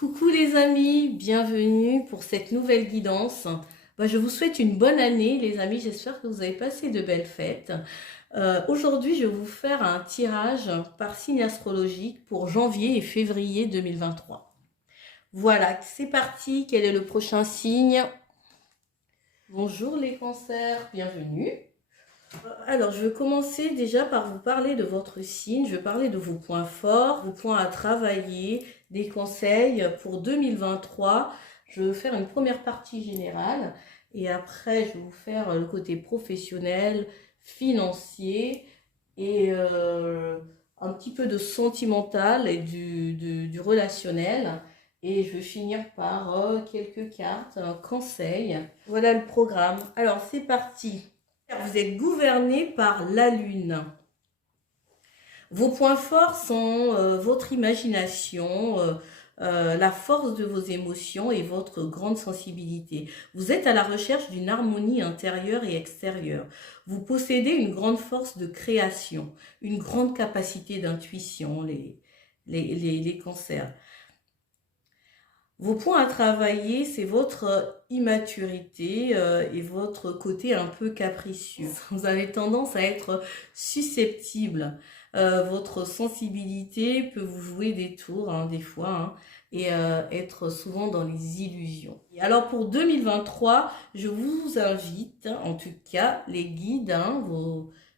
Coucou les amis, bienvenue pour cette nouvelle guidance. Je vous souhaite une bonne année les amis, j'espère que vous avez passé de belles fêtes. Aujourd'hui, je vais vous faire un tirage par signe astrologique pour janvier et février 2023. Voilà, c'est parti, quel est le prochain signe? Bonjour les cancers, bienvenue. Alors, je vais commencer déjà par vous parler de votre signe. Je vais parler de vos points forts, vos points à travailler, des conseils pour 2023. Je vais faire une première partie générale et après, je vais vous faire le côté professionnel, financier et un petit peu de sentimental et du relationnel. Et je vais finir par quelques cartes, un conseil. Voilà le programme. Alors, c'est parti. Vous êtes gouverné par la Lune. Vos points forts sont votre imagination, la force de vos émotions et votre grande sensibilité. Vous êtes à la recherche d'une harmonie intérieure et extérieure. Vous possédez une grande force de création, une grande capacité d'intuition, les cancers. Vos points à travailler, c'est votre immaturité et votre côté un peu capricieux. Vous avez tendance à être susceptible. Votre sensibilité peut vous jouer des tours, des fois, et être souvent dans les illusions. Et alors pour 2023, je vous invite, en tout cas les guides,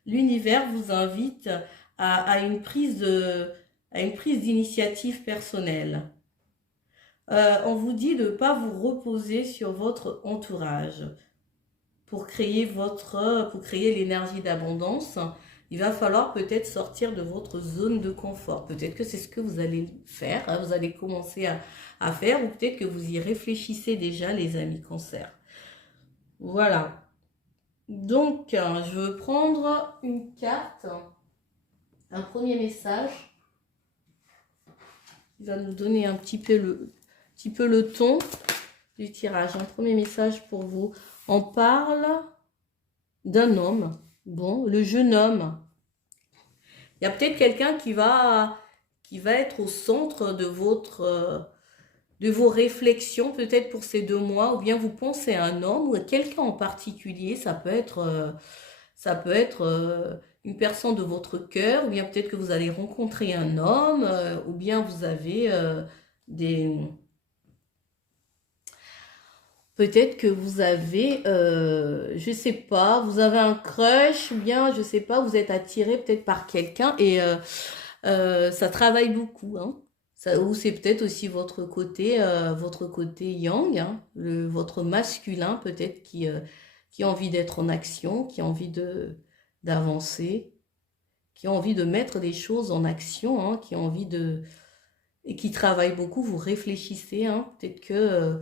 l'univers vous invite à une prise d'initiative personnelle. On vous dit de ne pas vous reposer sur votre entourage pour créer l'énergie d'abondance. Il va falloir peut-être sortir de votre zone de confort. Peut-être que c'est ce que vous allez faire, vous allez commencer à faire, ou peut-être que vous y réfléchissez déjà, les amis cancer. Voilà. Donc, je veux prendre une carte, un premier message. Il va nous donner un petit peu le ton du tirage. Un premier message pour vous. On parle d'un homme. Bon, le jeune homme. Il y a peut-être quelqu'un qui va être au centre de vos réflexions, peut-être pour ces 2 mois, ou bien vous pensez à un homme ou à quelqu'un en particulier. Ça peut être une personne de votre cœur, ou bien peut-être que vous allez rencontrer un homme, ou bien vous avez peut-être que vous avez, je sais pas, vous avez un crush, ou bien, je sais pas, vous êtes attiré peut-être par quelqu'un et ça travaille beaucoup, ou c'est peut-être aussi votre côté yang, votre masculin peut-être qui a envie d'être en action, qui a envie d'avancer, qui a envie de mettre des choses en action, qui a envie et qui travaille beaucoup. Vous réfléchissez, peut-être que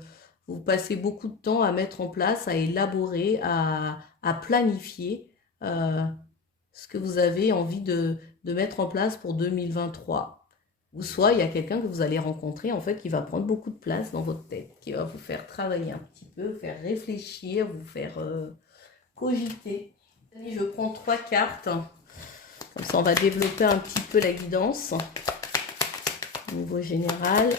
vous passez beaucoup de temps à mettre en place, à élaborer, à planifier ce que vous avez envie de mettre en place pour 2023. Ou soit il y a quelqu'un que vous allez rencontrer en fait qui va prendre beaucoup de place dans votre tête, qui va vous faire travailler un petit peu, vous faire réfléchir, vous faire cogiter. Je prends 3 cartes, comme ça on va développer un petit peu la guidance au niveau général.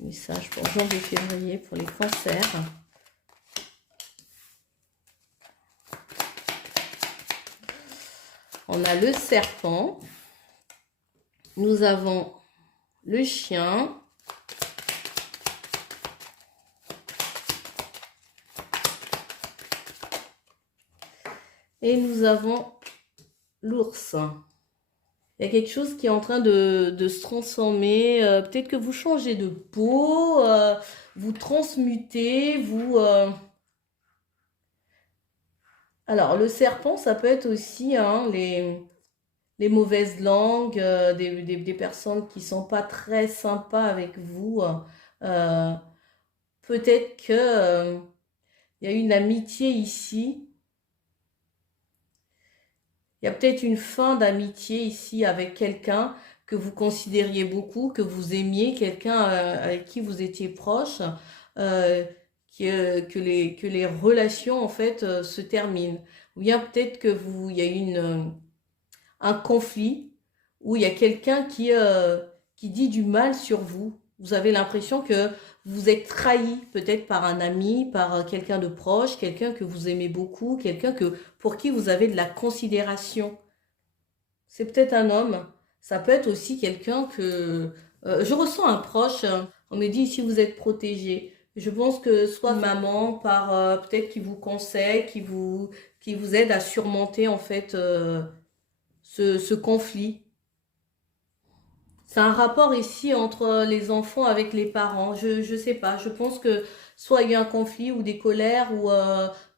Message pour janvier-février pour les cancers. On a le serpent. Nous avons le chien. Et nous avons l'ours. Il y a quelque chose qui est en train de se transformer. Peut-être que vous changez de peau, vous transmutez, Alors, le serpent, ça peut être aussi les mauvaises langues, des personnes qui ne sont pas très sympas avec vous. Peut-être que il y a une amitié ici. Il y a peut-être une fin d'amitié ici avec quelqu'un que vous considériez beaucoup, que vous aimiez, quelqu'un avec qui vous étiez proche, que les relations en fait se terminent. Ou bien peut-être que il y a un conflit où il y a quelqu'un qui dit du mal sur vous. Vous avez l'impression que vous êtes trahi peut-être par un ami, par quelqu'un de proche, quelqu'un que vous aimez beaucoup, quelqu'un pour qui vous avez de la considération. C'est peut-être un homme, ça peut être aussi quelqu'un que... je ressens un proche, on me dit ici vous êtes protégé. Je pense que soit maman, par peut-être qui vous conseille, qui vous aide à surmonter en fait ce conflit. C'est un rapport ici entre les enfants avec les parents. Je sais pas. Je pense que soit il y a un conflit ou des colères ou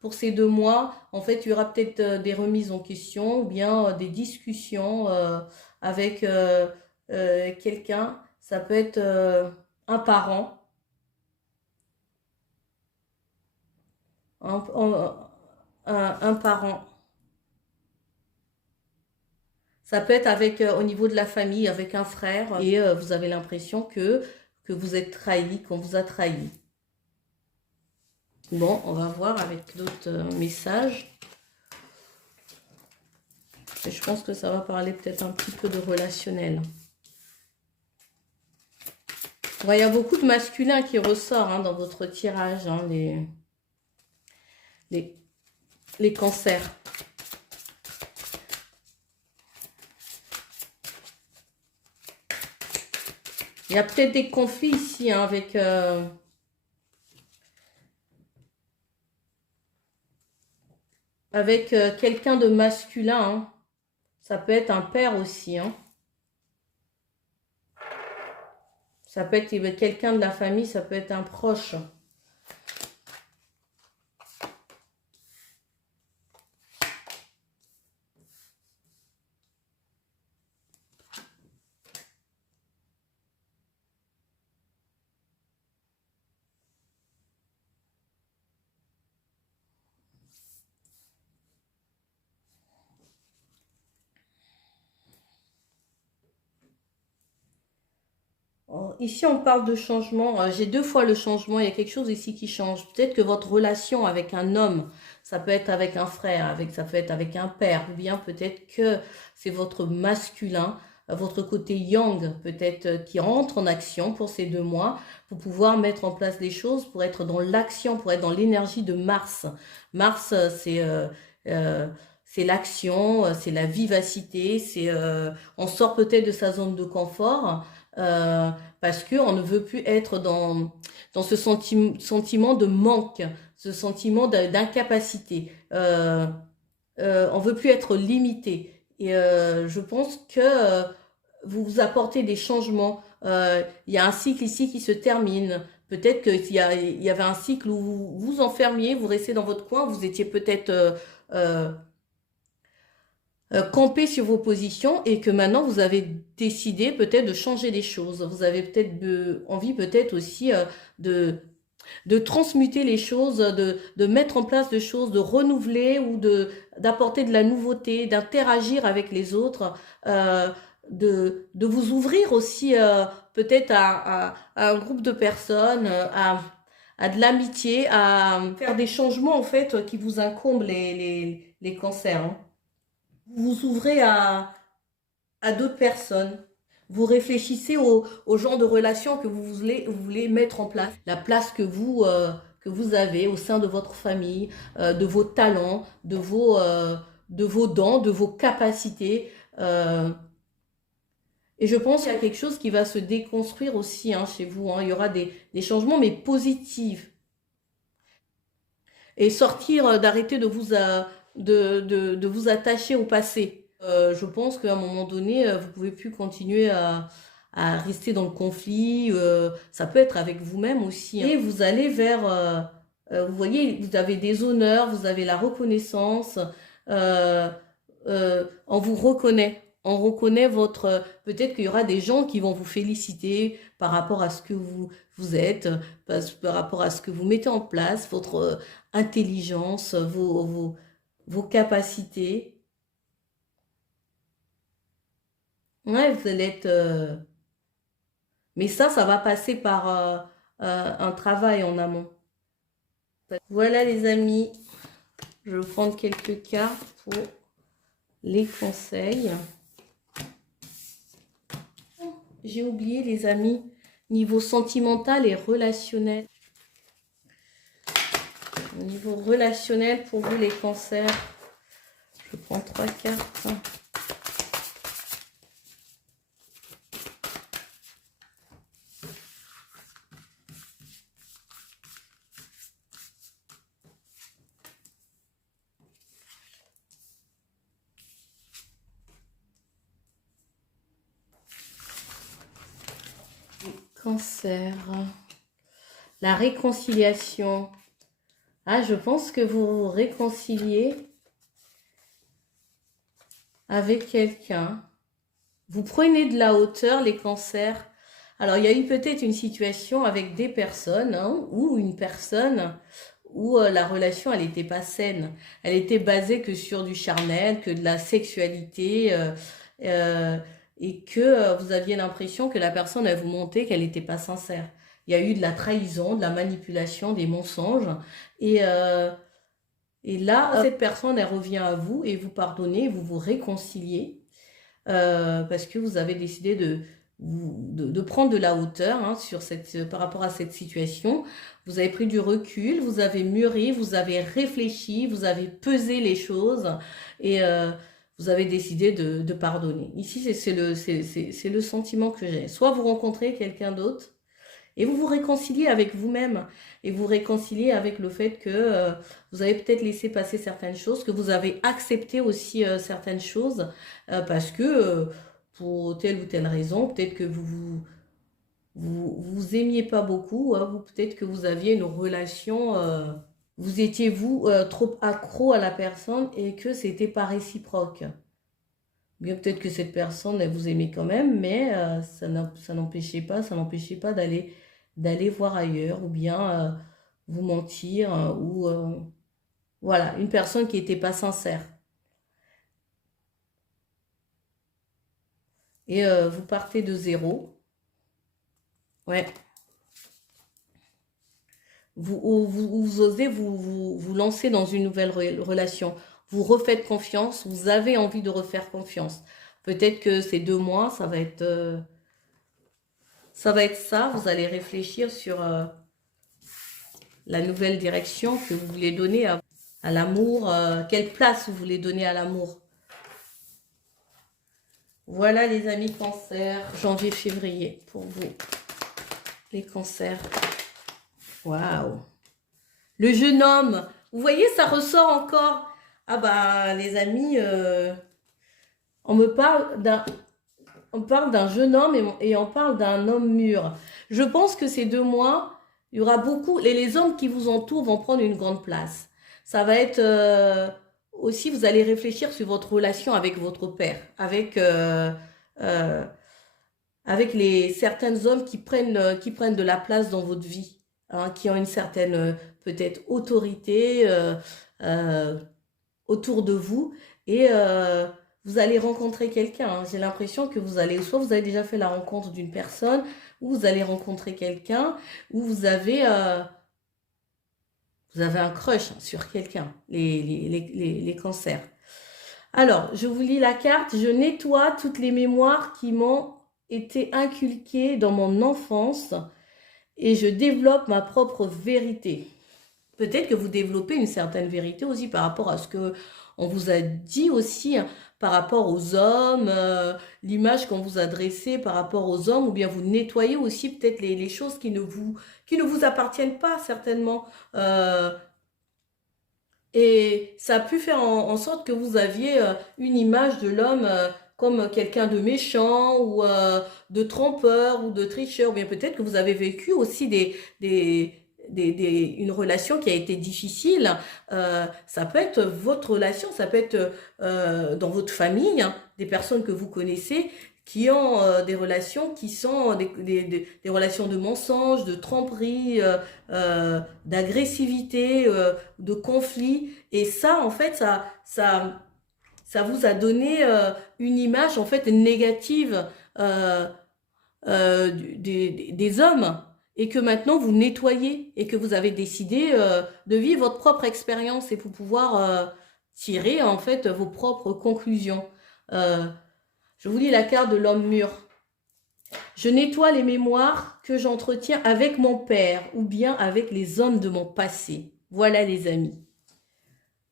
pour ces 2 mois, en fait, il y aura peut-être des remises en question ou bien des discussions avec quelqu'un. Ça peut être un parent, un, un un parent. Ça peut être avec au niveau de la famille, avec un frère, et vous avez l'impression que vous êtes trahi, qu'on vous a trahi. Bon, on va voir avec d'autres messages. Et je pense que ça va parler peut-être un petit peu de relationnel. Ouais, il y a beaucoup de masculin qui ressort hein, dans votre tirage, hein, les cancers. Il y a peut-être des conflits ici hein, avec quelqu'un de masculin. Hein. Ça peut être un père aussi. Hein. Ça peut être quelqu'un de la famille, ça peut être un proche. Ici, on parle de changement. J'ai 2 fois le changement. Il y a quelque chose ici qui change. Peut-être que votre relation avec un homme, ça peut être avec un frère, ça peut être avec un père, ou bien peut-être que c'est votre masculin, votre côté yang, peut-être qui entre en action pour ces 2 mois, pour pouvoir mettre en place des choses, pour être dans l'action, pour être dans l'énergie de Mars. Mars, c'est l'action, c'est la vivacité, on sort peut-être de sa zone de confort. Parce qu'on ne veut plus être dans ce sentiment de manque, ce sentiment d'incapacité. On veut plus être limité. Et je pense que vous vous apportez des changements. Il y a un cycle ici qui se termine. Peut-être il y avait un cycle où vous vous enfermiez, vous restez dans votre coin, vous étiez peut-être camper sur vos positions et que maintenant vous avez décidé peut-être de changer les choses. Vous avez peut-être envie peut-être aussi de transmuter les choses, de mettre en place des choses, de renouveler ou d'apporter de la nouveauté, d'interagir avec les autres, de vous ouvrir aussi peut-être à un groupe de personnes, à de l'amitié, à faire des changements en fait qui vous incombent les cancers. Hein. Vous vous ouvrez à d'autres personnes. Vous réfléchissez au genre de relation que vous voulez mettre en place. La place que vous avez au sein de votre famille, de vos talents, de vos dons, de vos capacités. Et je pense qu'il y a quelque chose qui va se déconstruire aussi hein, chez vous. Hein. Il y aura des changements, mais positifs. Et sortir, d'arrêter de vous attacher au passé. Je pense qu'à un moment donné, vous pouvez plus continuer à rester dans le conflit. Ça peut être avec vous-même aussi. Hein. Et vous allez vers, vous voyez, vous avez des honneurs, vous avez la reconnaissance. Euh, on vous reconnaît. On reconnaît votre... Peut-être qu'il y aura des gens qui vont vous féliciter par rapport à ce que vous êtes, par rapport à ce que vous mettez en place, votre intelligence, vos capacités. Ouais, vous allez être... Mais ça va passer par un travail en amont. Voilà les amis, je vais prendre quelques cartes pour les conseils. J'ai oublié les amis, niveau sentimental et relationnel. Au niveau relationnel, pour vous les cancers, je prends 3 cartes. Cancer. La réconciliation. Ah, je pense que vous vous réconciliez avec quelqu'un. Vous prenez de la hauteur, les cancers. Alors, il y a eu peut-être une situation avec des personnes, hein, ou une personne où la relation, elle n'était pas saine. Elle était basée que sur du charnel, que de la sexualité, et que vous aviez l'impression que la personne, elle vous montait qu'elle n'était pas sincère. Il y a eu de la trahison, de la manipulation, des mensonges. Et, euh, et là, cette personne, elle revient à vous et vous pardonnez, vous vous réconciliez. Parce que vous avez décidé de prendre de la hauteur, hein, par rapport à cette situation. Vous avez pris du recul, vous avez mûri, vous avez réfléchi, vous avez pesé les choses et vous avez décidé de pardonner. Ici, c'est le sentiment que j'ai. Soit vous rencontrez quelqu'un d'autre et vous vous réconciliez avec vous-même et vous réconciliez avec le fait que vous avez peut-être laissé passer certaines choses, que vous avez accepté aussi certaines choses parce que pour telle ou telle raison, peut-être que vous aimiez pas beaucoup, hein, peut-être que vous aviez une relation, vous étiez trop accro à la personne et que c'était pas réciproque. Bien peut-être que cette personne, elle vous aimait quand même, mais ça n'empêchait pas d'aller voir ailleurs ou bien vous mentir ou voilà, une personne qui n'était pas sincère. Et vous partez de zéro. Ouais. Vous osez vous lancer dans une nouvelle relation. Vous refaites confiance, vous avez envie de refaire confiance. Peut-être que ces 2 mois, ça va être ça. Vous allez réfléchir sur la nouvelle direction que vous voulez donner à l'amour, quelle place vous voulez donner à l'amour. Voilà les amis cancers, janvier-février pour vous, les cancers. Waouh! Le jeune homme, vous voyez, ça ressort encore. Ah bah les amis, on me parle d'un jeune homme et on parle d'un homme mûr. Je pense que ces 2 mois, il y aura beaucoup, les hommes qui vous entourent vont prendre une grande place. Ça va être aussi, vous allez réfléchir sur votre relation avec votre père, euh, avec certains hommes qui prennent de la place dans votre vie, hein, qui ont une certaine peut-être autorité euh, autour de vous et vous allez rencontrer quelqu'un. Hein. J'ai l'impression que soit vous avez déjà fait la rencontre d'une personne, ou vous allez rencontrer quelqu'un, ou vous avez un crush sur quelqu'un, les cancers. Alors, je vous lis la carte. Je nettoie toutes les mémoires qui m'ont été inculquées dans mon enfance et je développe ma propre vérité. Peut-être que vous développez une certaine vérité aussi par rapport à ce que on vous a dit aussi, hein, par rapport aux hommes, l'image qu'on vous a dressée par rapport aux hommes, ou bien vous nettoyez aussi peut-être les choses qui ne vous appartiennent pas certainement. Et ça a pu faire en sorte que vous aviez une image de l'homme comme quelqu'un de méchant ou de trompeur ou de tricheur. Ou bien peut-être que vous avez vécu aussi une relation qui a été difficile. Ça peut être votre relation, ça peut être dans votre famille, hein, des personnes que vous connaissez qui ont des relations qui sont des relations de mensonges, de tromperie, d'agressivité, de conflit. Et ça, en fait, ça vous a donné une image, en fait, négative euh, des hommes. Et que maintenant, vous nettoyez et que vous avez décidé de vivre votre propre expérience et pour pouvoir tirer, en fait, vos propres conclusions. Je vous lis la carte de l'homme mûr. Je nettoie les mémoires que j'entretiens avec mon père ou bien avec les hommes de mon passé. Voilà les amis.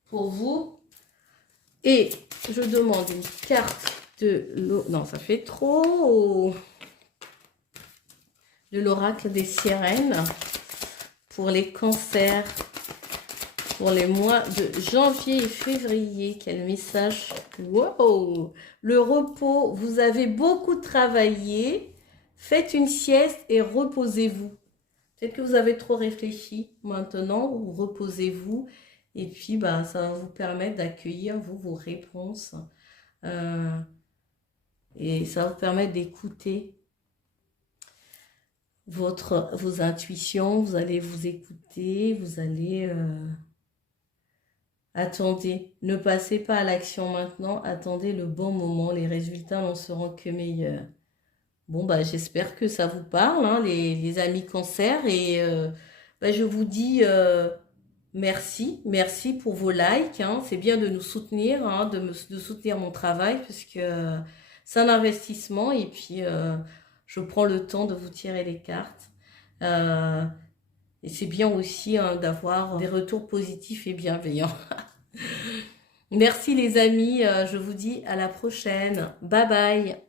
Pour vous. Et je demande une carte de l'eau. Non, ça fait trop. De l'oracle des sirènes pour les cancers. Pour les mois de janvier et février. Quel message. Wow. Le repos. Vous avez beaucoup travaillé. Faites une sieste et reposez-vous. Peut-être que vous avez trop réfléchi. Maintenant, vous reposez-vous. Et puis, bah, ça va vous permettre d'accueillir vos réponses. Et ça va vous permettre d'écouter vos intuitions. Vous allez vous écouter. Vous allez... Attendez. Ne passez pas à l'action maintenant. Attendez le bon moment. Les résultats n'en seront que meilleurs. Bon, bah, j'espère que ça vous parle, hein, les amis cancer. Et bah, je vous dis... merci pour vos likes, hein. C'est bien de nous soutenir, hein, de soutenir mon travail, parce que c'est un investissement et puis je prends le temps de vous tirer les cartes. Et c'est bien aussi, hein, d'avoir des retours positifs et bienveillants. Merci les amis, je vous dis à la prochaine. Bye bye.